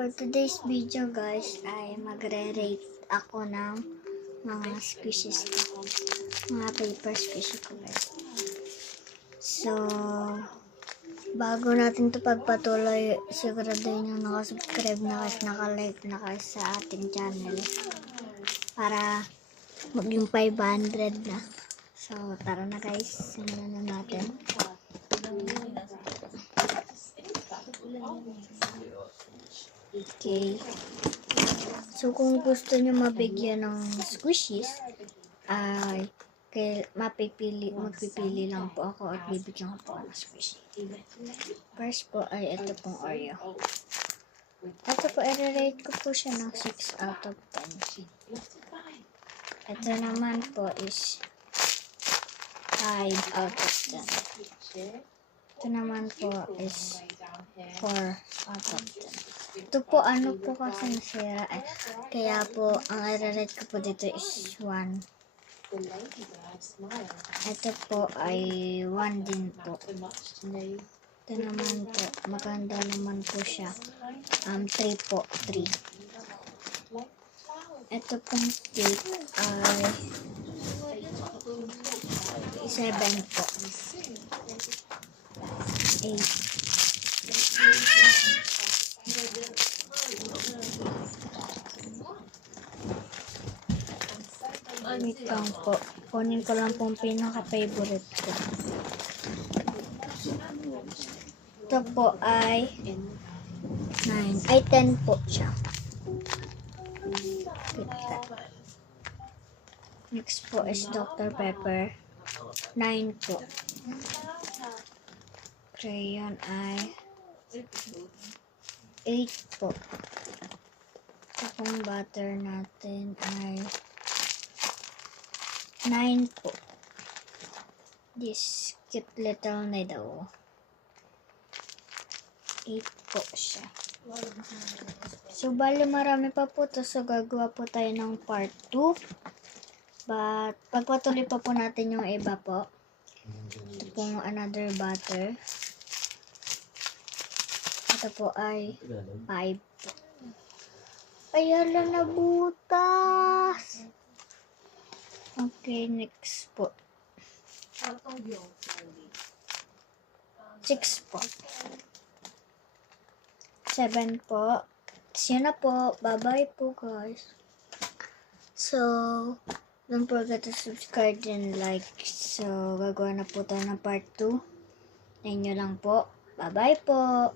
For today's video guys ay magre-rate ako ng mga squishes ko. Mga paper squishes ko guys. So, bago natin to pagpatuloy, siguraduhin yung nakasubscribe na at nakalike na kayo sa ating channel. Para maging 500 na. So, tara na guys. Simulan na natin. Okay. So, kung gusto nyo mabigyan ng squishes, ay magpipili lang po ako at bibigyan ko po ng squishy. First po ay ito pong Oreo. Ito po, i-rate ko po siya ng 6 out of 10. Ito naman po is 5 out of 10. Ito naman po is 4 out of 10. Ito po, ano po kasi nasira. Kaya po, ang i-rate ko po dito is 1. Ito po ay 1 din po. Ito naman po, maganda naman po siya. 3 po, 3. Ito pong cake ay 7 po. 8. Wait lang po. Kunin ko lang po ang pinaka-favorite ko. Ito po ay 9. Ay 10 po siya. Next po is Dr. Pepper. 9 po. Crayon ay 8 po. Ito pong butter natin ay 9 po. This cute little needle. 8 po siya. So, bali marami pa po to. So, gagawa po tayo ng part 2. But, pagpatuloy pa po natin yung iba po. Ito pong another butter. Ito po ay 5 po. Ay, hala, nabutas! Okay, next po. 6 po. 7 po. Yun na po. Bye-bye po, guys. So, don't forget to subscribe and like. So, gagawa na po tayo ng part 2. Thank you lang po. Bye-bye po.